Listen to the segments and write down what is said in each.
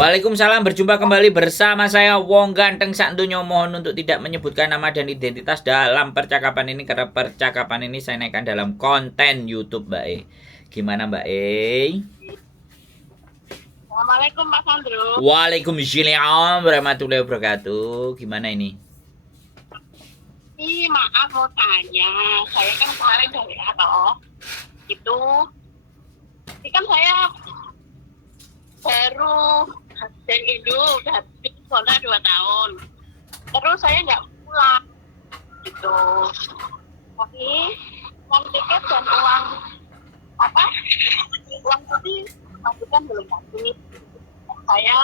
Waalaikumsalam, berjumpa kembali bersama saya Wong Ganteng Sakdonya. Mohon untuk tidak menyebutkan nama dan identitas dalam percakapan ini karena percakapan ini saya naikkan dalam konten YouTube, Mbak E. Gimana, Mbak E? Assalamualaikum Pak Sandro. Waalaikumsalam warahmatullahi wabarakatuh. Gimana ini? Maaf mau tanya, saya kan kemarin dari itu, ini kan saya baru dari Indo udah habis kontrak 2 tahun, terus saya nggak pulang gitu. Tapi uang tiket dan uang putih masih kan belum kasih. Saya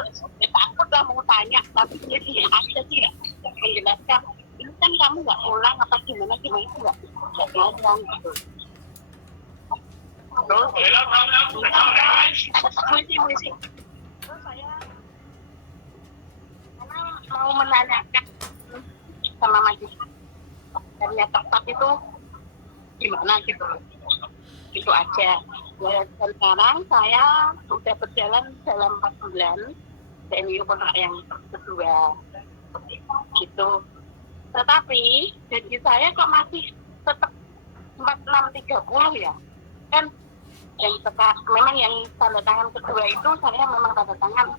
takut lah mau tanya, tapi ini ada sih ya menjelaskan. Ini kan kamu nggak pulang apa gimana nggak ngomong gitu. Terus saya mau menanyakan sama majikan ternyata tepat itu gimana gitu. Itu aja. Ya, dan sekarang saya sudah berjalan dalam 4 bulan TNI kontrak yang kedua gitu. Tetapi gaji saya kok masih tetap 4630 ya kan, yang memang yang tanda tangan kedua itu saya memang tanda tangan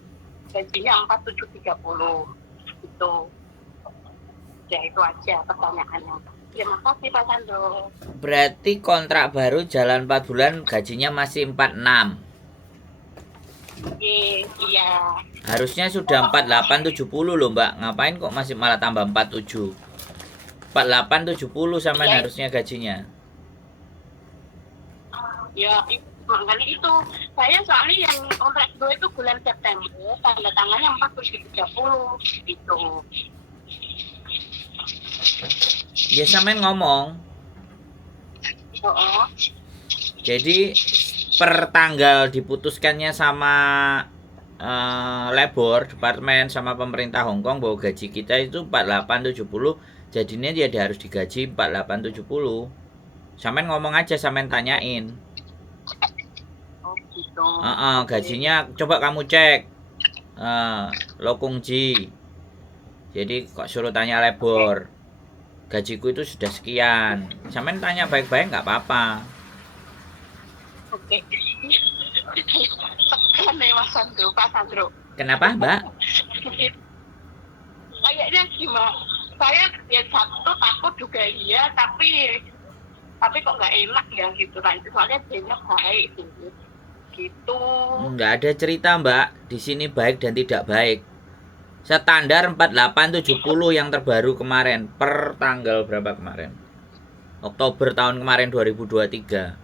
gajinya 4730 itu. Ya itu aja pertanyaannya. Terima kasih Pak Sandro. Berarti kontrak baru jalan 4 bulan gajinya masih 46. Iya. Harusnya sudah 4870 loh, Mbak. Ngapain kok masih malah tambah 47? 4870 sama Ya. harusnya gajinya. Ya, makanya itu saya soalnya yang kontrak kedua itu bulan September, tanda tangannya 4730 gitu. Ya sampean ngomong. Oh. Jadi per tanggal diputuskannya sama labor departemen sama pemerintah Hong Kong bahwa gaji kita itu 4870, jadinya dia harus digaji 4870. Sampean ngomong aja, sampean tanyain. Oh gitu. Gajinya coba kamu cek. Lokungji. Jadi kok suruh tanya labor. Gajiku itu sudah sekian. Sampean tanya baik-baik nggak apa-apa. Oke. Tekan ya Mas Sandro, Pak Sandro. Kenapa, Mbak? Kayaknya gimana? Saya ya satu takut juga iya, tapi kok nggak enak ya gitu kan. Soalnya dia baik gitu. Nggak ada cerita, Mbak. Di sini baik dan tidak baik. Standar 4870 yang terbaru kemarin per tanggal berapa kemarin? Oktober tahun kemarin 2023.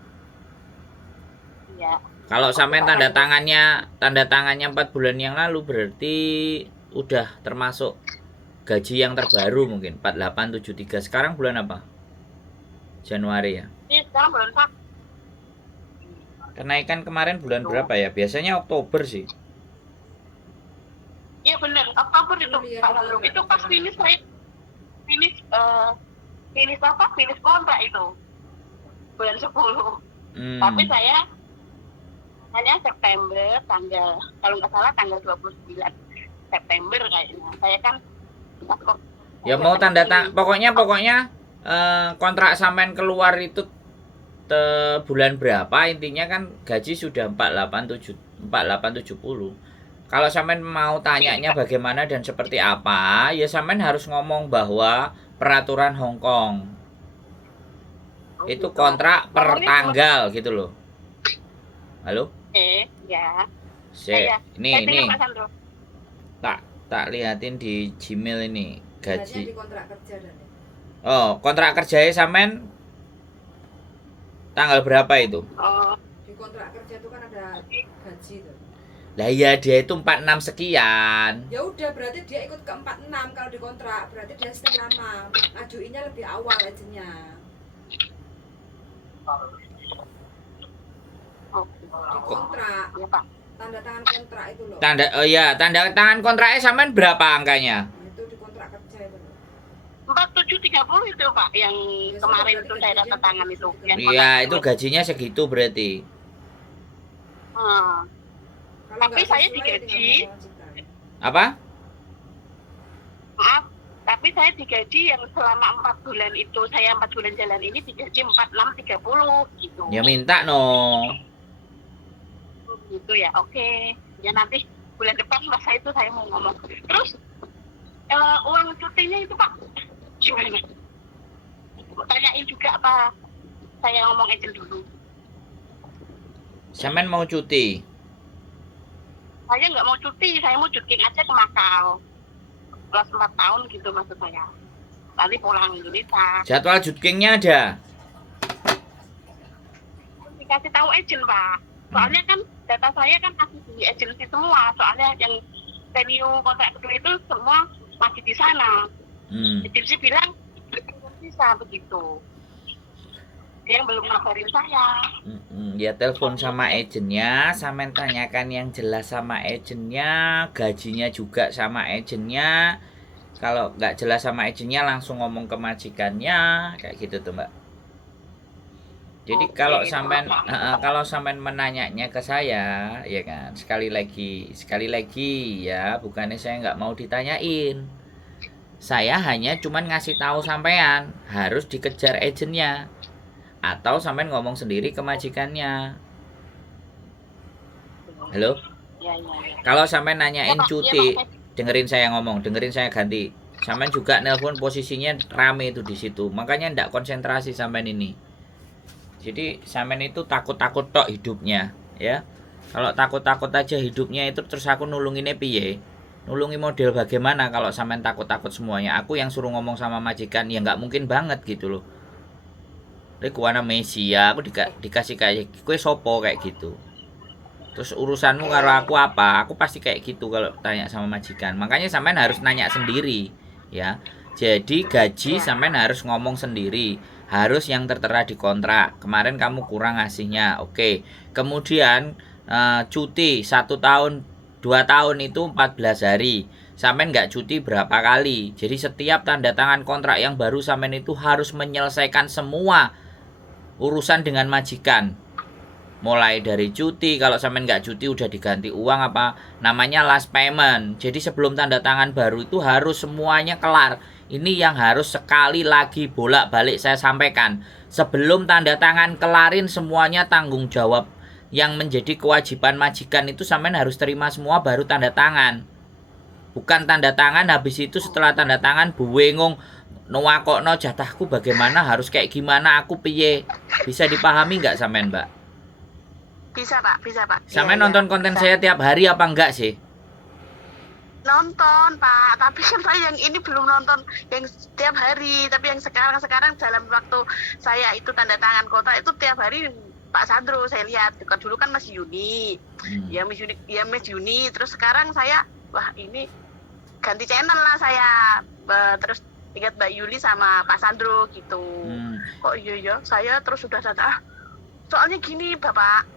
Iya. Kalau sampean tanda tangannya 4 bulan yang lalu berarti udah termasuk gaji yang terbaru mungkin 4873. Sekarang bulan apa? Januari ya. Ini sekarang bulan Sabtu. Kenaikan kemarin bulan berapa ya? Biasanya Oktober sih. Iya benar, Oktober itu Pak Sandro. Itu pas finish kontrak itu bulan 10. Tapi saya hanya September tanggal, kalau nggak salah tanggal 29 September kayaknya. Saya kan ya mau tanda pokoknya kontrak sampean keluar itu bulan berapa, intinya kan gaji sudah 4870. Kalau sampean mau tanyanya bagaimana dan seperti apa, ya sampean harus ngomong bahwa peraturan Hong Kong itu kontrak per tanggal gitu loh. Halo? Ya. Ini tak liatin di Gmail ini gaji. Di kontrak kerja dan Oh, kontrak kerjanya sampean tanggal berapa itu? di kontrak kerja itu kan ada gaji tuh. Lah iya, dia itu 46 sekian. Ya udah, berarti dia ikut ke 46 kalau di kontrak, berarti dia stay lama. Ngajuinnya lebih awal aja. Di kontrak. Ya, Pak. Tanda tangan kontrak itu loh. Tanda tangan kontraknya sampean berapa angkanya? Nah, itu di kontrak kerja itu loh. 4730 itu Pak yang Ya, kemarin sudah, itu saya dapat tangan itu. Iya, itu gajinya segitu berarti. Kalau Tapi nggak saya sesuai, digaji. tinggal mewajibkan. Apa? Maaf, tapi saya digaji yang selama 4 bulan itu, saya 4 bulan jalan ini digaji 4630 gitu. Ya minta no. Gitu ya, oke. Ya nanti bulan depan masa itu saya mau ngomong. Terus uang cutinya itu Pak, gimana? Tanyain juga apa? Saya ngomong aja dulu. Sampean mau cuti? Saya nggak mau cuti, saya mau cuti aja ke Makau. Plus 4 tahun gitu maksud saya. Nanti pulang Indonesia. Jadwal jutkingnya ada? Dikasih tahu agen Pak. Soalnya kan data saya kan masih di agensi semua. Soalnya yang venue kontrak kedua itu semua masih di sana. Agensi bilang belum bisa begitu. Dia yang belum ngabarin saya. Ya telepon sama agennya, sampean tanyakan yang jelas sama agennya, gajinya juga sama agennya. Kalau nggak jelas sama agennya langsung ngomong ke majikannya, kayak gitu tuh Mbak. Jadi Oke, kalau sampean menanyanya ke saya, ya kan, sekali lagi ya, bukannya saya nggak mau ditanyain. Saya hanya cuman ngasih tahu sampean harus dikejar agennya. Atau sampean ngomong sendiri ke majikannya. Halo? Ya. Kalau sampean nanyain Ya, Pak. cuti, Ya, Pak. dengerin saya ngomong, dengerin saya ganti. Sampean juga nelpon posisinya rame itu di situ. Makanya ndak konsentrasi sampean ini. Jadi sampean itu takut-takut tok hidupnya, ya. Kalau takut-takut aja hidupnya itu terus aku nulunginnya piye? Nulungi model bagaimana kalau sampean takut-takut semuanya? Aku yang suruh ngomong sama majikan, ya nggak mungkin banget gitu loh. Kuwana Messi ya, aku dikasih kayak kue sopo kayak gitu. Terus urusanmu karo aku apa? Aku pasti kayak gitu kalau tanya sama majikan. Makanya sampean harus nanya sendiri, ya. Jadi gaji sampean harus ngomong sendiri, harus yang tertera di kontrak. Kemarin kamu kurang ngasihnya, oke. Kemudian cuti 1 tahun, 2 tahun itu 14 hari. Sampean nggak cuti berapa kali? Jadi setiap tanda tangan kontrak yang baru sampean itu harus menyelesaikan semua urusan dengan majikan, mulai dari cuti. Kalau sampean nggak cuti udah diganti uang apa namanya last payment. Jadi sebelum tanda tangan baru itu harus semuanya kelar. Ini yang harus sekali lagi bolak-balik saya sampaikan. Sebelum tanda tangan kelarin semuanya tanggung jawab yang menjadi kewajiban majikan itu sampean harus terima semua baru tanda tangan. Bukan tanda tangan habis itu setelah tanda tangan buwengong nuwakokno jatahku bagaimana, harus kayak gimana, aku piye. Bisa dipahami nggak sampean Mbak? Bisa Pak. Sampean Iya, nonton konten bisa. saya tiap hari apa enggak sih? Nonton Pak, tapi kan saya yang ini belum nonton yang setiap hari. Tapi yang sekarang dalam waktu saya itu tanda tangan kontrak itu tiap hari Pak Sandro saya lihat. Dulu kan masih Yuni, ya Mas Yuni. Terus sekarang saya, wah ini ganti channel lah saya. Terus ingat Mbak Yuli sama Pak Sandro gitu. Kok iya saya terus sudah datang. Soalnya gini Bapak,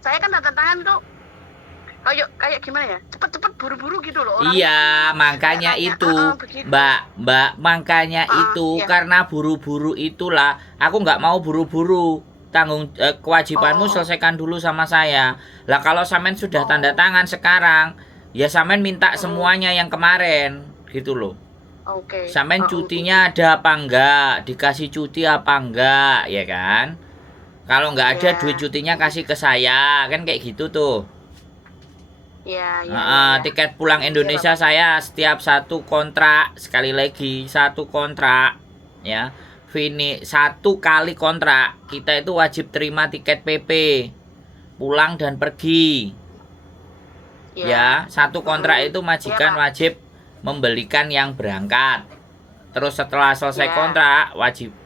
saya kan tanda tangan tuh kayak gimana ya, cepet-cepet buru-buru gitu loh. Iya, makanya itu Mbak, makanya itu iya. karena buru-buru itulah aku nggak mau buru-buru. Kewajibanmu selesaikan dulu sama saya. Lah kalau sampean sudah tanda tangan sekarang, ya sampean minta semuanya yang kemarin gitu loh. Oke. Sampean cutinya ada apa enggak? Dikasih cuti apa enggak, ya kan? Kalau enggak ada duit cutinya kasih ke saya, kan kayak gitu tuh. Ya. Tiket pulang Indonesia saya setiap satu kontrak, sekali lagi satu kontrak, ya. Satu kali kontrak, kita itu wajib terima tiket PP pulang dan pergi. Ya, satu kontrak itu majikan wajib membelikan yang berangkat. Terus setelah selesai kontrak,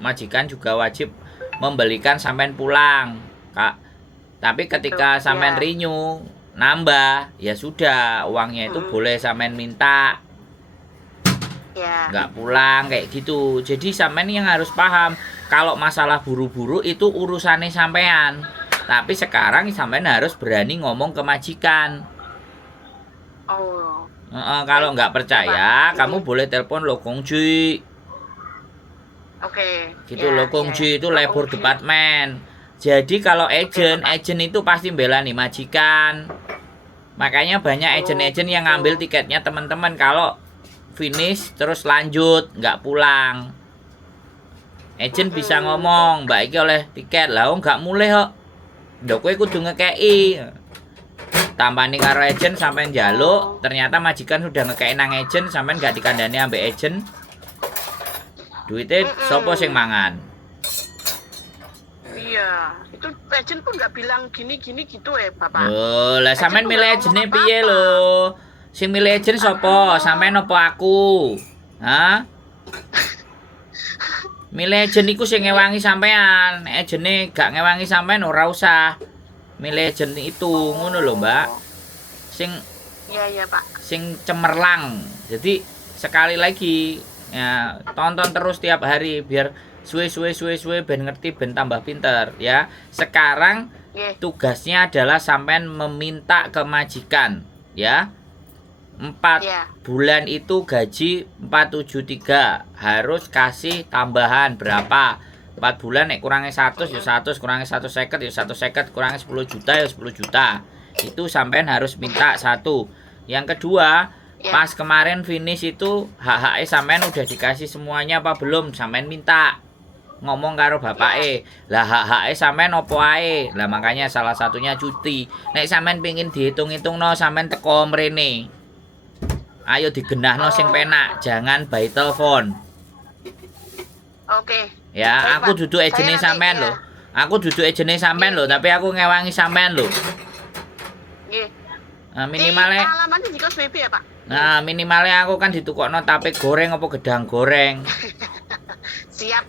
majikan juga wajib membelikan sampean pulang, Kak. Tapi ketika sampean renew nambah, ya sudah, uangnya itu boleh sampean minta. Nggak pulang kayak gitu. Jadi sampean yang harus paham, kalau masalah buru-buru itu urusannya sampean. Tapi sekarang sampean harus berani ngomong ke majikan. Kalau nggak percaya, kamu boleh telepon Lokongji. Oke. Gitu, Lokongji itu labor department. Jadi kalau agent itu pasti bela nih majikan. Makanya banyak agent-agent yang ngambil tiketnya teman-teman kalau finish terus lanjut, nggak pulang. Agent bisa ngomong, "Mbak iki oleh tiket." Lah nggak mulai kok. Ndok kowe kudu ngekeki. Tampani karo agent sampai njaluk, ternyata majikan sudah ngekeki nang agent, sampean nggak dikandani ambek agent. Duitnya sopo sing mangan? Iya, itu agent pun nggak bilang gini gitu Bapak. Oh, lah sampean Agent milih nggak agentnya ngomong piye apa-apa. lho? Sing milih agent sopo? Sampean apa aku? Hah? Milih agent iku sing ngewangi sampean. Nek agentnya gak ngewangi sampean ora usah milih agent itu, ngono lho, Mbak. Sing Iya Pak. sing cemerlang. Jadi sekali lagi ya tonton terus tiap hari biar suwe ben ngerti ben tambah pinter ya. Sekarang Nggih. tugasnya adalah sampean meminta ke majikan ya. 4 Iya. bulan itu gaji 473 harus kasih tambahan berapa? 4 bulan nek kurangi 100 ya 100, kurangi 150 ya 150, kurangi 10 juta ya 10 juta. Itu sampean harus minta satu. Yang kedua, Ya. pas kemarin finish itu hak-haknya sampean udah dikasih semuanya apa belum? Sampean minta ngomong karo bapake. Lah hak-haknya sampean opo ae? Lah makanya salah satunya cuti. Nek sampean pengin dihitung-hitungno sampean teko mrene. Ayo digenahno sing penak, jangan by telepon. Oke. Ya, Baik, aku Pak. duduk ejene Saya sampean nanti, lho. Aku duduk ejene sampean lho, tapi aku ngewangi sampean lho. Nggih. Nah, minimalnya Alamatnya di Kos BB ya Pak? Nah, minimalnya aku kan ditukokno tape goreng apa gedang goreng. Siap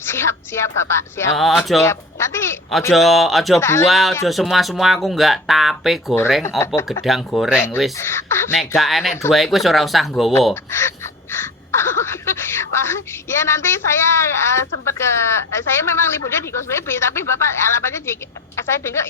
Bapak. Siap. Oh, Siap. Nanti Ojo minta buah, alamatnya. ojo semua aku nggak tape goreng apa gedang goreng wis. Nek gak enek dua iku wis ora usah nggawa. Pak, ya nanti saya sempat ke saya memang liburnya di Kos BB tapi Bapak alamatnya di saya dengar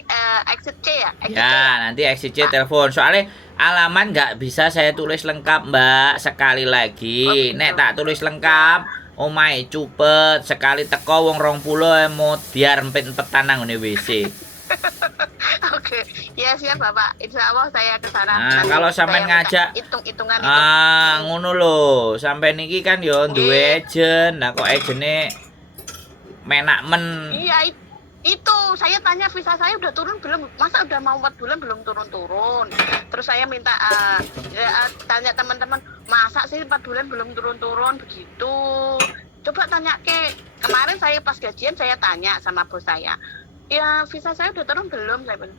exit C ya. Exit C Ya, nanti XCC telepon. Soalnya alamat nggak bisa saya tulis lengkap, Mbak. Sekali lagi, gitu. nek tak tulis lengkap, omahe cupet sekali teko wong 20 mau biar empet-empetan nang ngene WC. Oke, ya siap Bapak. Insya Allah saya ke sana. Nah, Nanti kalau saya sampean minta ngajak hitung-hitungan itu. ngono lho. Sampai niki kan yo duwe agent. Nah, kok agene menak men. Iya itu saya tanya visa saya udah turun belum? Masa udah mau 4 bulan belum turun-turun? Terus saya minta tanya teman-teman, masa sih 4 bulan belum turun-turun begitu? Coba tanya kemarin saya pas gajian saya tanya sama bos saya. Ya visa saya udah turun belum? Saya bilang,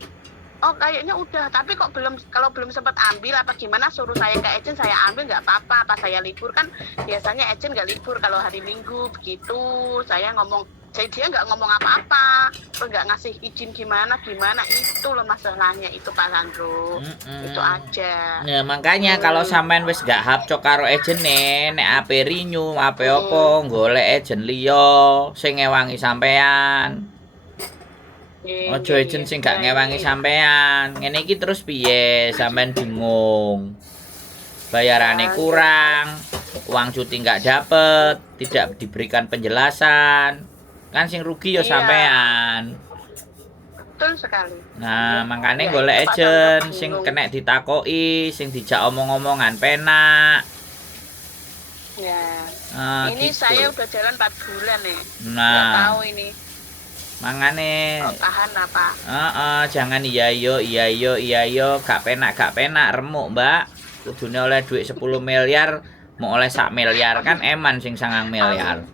oh kayaknya udah, tapi kok belum, kalau belum sempat ambil apa gimana, suruh saya ke agent saya ambil nggak apa-apa, pas saya libur kan biasanya agent nggak libur kalau hari Minggu begitu. Saya ngomong, jadi dia nggak ngomong apa-apa, terus nggak ngasih izin gimana itu loh masalahnya itu Pak Sandro. Itu aja. Nah, makanya kalau sampean wis gak hapcok karo agene, nek ape renew, ape opo, golek agent liya sing ngewangi sampean. Ojo agent sing gak ngewangi sampean. Ngene iki terus piye? Sampean bingung. Bayarane kurang, uang cuti nggak dapet, tidak diberikan penjelasan. Kan sing rugi ya Iya. sampean. Betul sekali. Nah, makanya Ya, golek itu Pak agent Sandro sing bingung. kena ditakoki, sing dijak omong-omongan penak. Ya. Nah, Ini gitu. saya udah jalan 4 bulan nih. Nggak Nah, tahu ini mangane tahan apa. jangan iya yo, gak penak remuk, Mbak. Kudune oleh duit 10 miliar, mau oleh 1 miliar kan eman sing 9 miliar.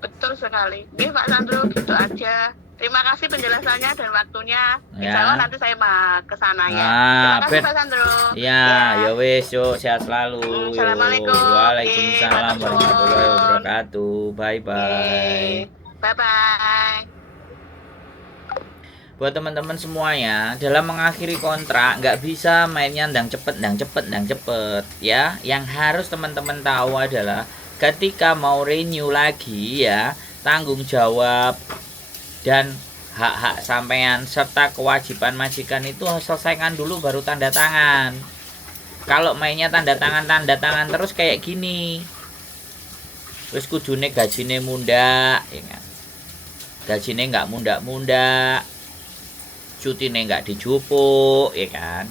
Betul sekali. Ini Pak Sandro gitu aja. Terima kasih penjelasannya dan waktunya. Ya. Insya Allah nanti saya mau ke sana ya. Ah, Terima kasih Pak Sandro. Ya, ya wis, yuk sehat selalu. Yuk. Assalamualaikum. Waalaikumsalam Ye, warahmatullahi Matur. wabarakatuh. Bye bye. Bye bye. Buat teman-teman semuanya, dalam mengakhiri kontrak nggak bisa mainnya ndang cepet ya. Yang harus teman-teman tahu adalah ketika mau renew lagi ya, tanggung jawab dan hak-hak sampean serta kewajiban majikan itu selesaikan dulu baru tanda tangan. Kalau mainnya tanda tangan terus kayak gini, terus kudune gajine mundak, ya kan? Gajine nggak mundak-mundak, cutine nggak dijupuk, ya kan?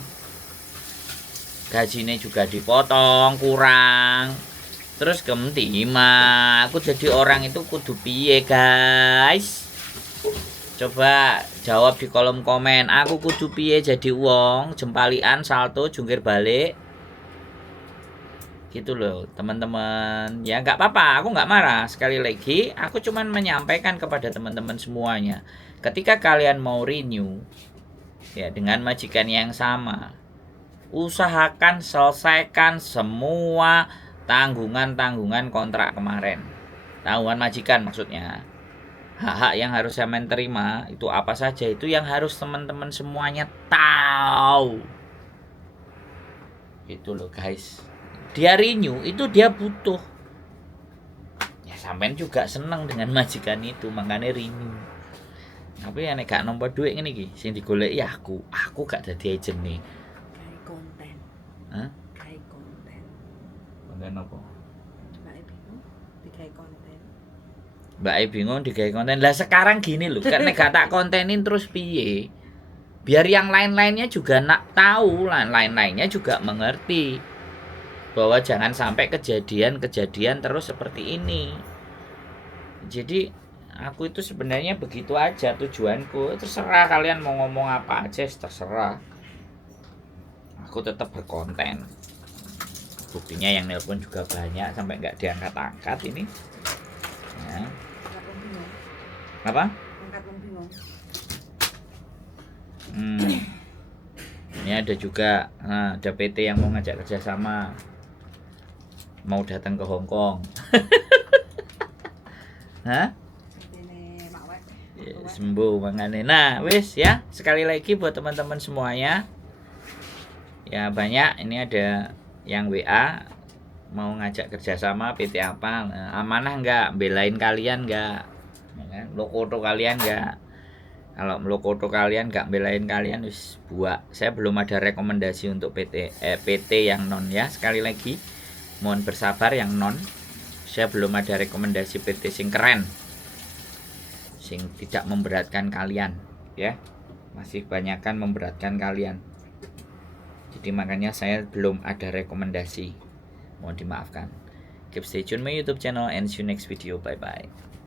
gajinya juga dipotong kurang, terus kemtima aku jadi orang itu kudu piye guys? Coba jawab di kolom komen, aku kudu piye jadi wong, jempalian, salto, jungkir balik gitu loh teman-teman. Ya nggak apa-apa, aku nggak marah. Sekali lagi aku cuman menyampaikan kepada teman-teman semuanya, ketika kalian mau renew ya dengan majikan yang sama, usahakan selesaikan semua tanggungan kontrak kemarin, tanggungan majikan maksudnya. Hak-hak yang harus semen terima itu apa saja, itu yang harus teman-teman semuanya tahu gitu loh guys. Dia renew itu dia butuh ya, sampean juga seneng dengan majikan itu makanya renew. Tapi ya nek gak nampa duit ngene iki sing digoleki ya aku gak dadi agent nih. Kayak konten. Hah? Kayak konten. Konten apa? Mbak bingung digawe konten. Mbak bingung digawe konten. Lah sekarang gini loh, kan nek gak tak kontenin terus piye? Biar yang lain-lainnya juga nak tahu, lain-lainnya juga mengerti bahwa jangan sampai kejadian terus seperti ini. Jadi aku itu sebenarnya begitu aja tujuanku. Terserah kalian mau ngomong apa aja, terserah. Aku tetap berkonten. Buktinya yang nelpon juga banyak sampai nggak diangkat-angkat ini. Ya. Apa? Angkat wong bingung. Ini ada juga, nah, ada PT yang mau ngajak kerjasama, mau datang ke Hong Kong. Hah? Ini Mak Wek. Ya, sembuh mangane. Nah, wis ya, sekali lagi buat teman-teman semuanya. Ya banyak, ini ada yang WA mau ngajak kerjasama PT apa, nah, amanah nggak, belain kalian nggak, ya kan? Lokoto kalian nggak. Kalau lokoto kalian nggak belain kalian, wis buat. Saya belum ada rekomendasi untuk PT yang non ya. Sekali lagi mohon bersabar yang non. Saya belum ada rekomendasi PT sing keren, sing tidak memberatkan kalian ya. Masih banyakkan memberatkan kalian. Jadi makanya saya belum ada rekomendasi. Mohon dimaafkan. Keep stay tune my YouTube channel and see you next video. Bye bye.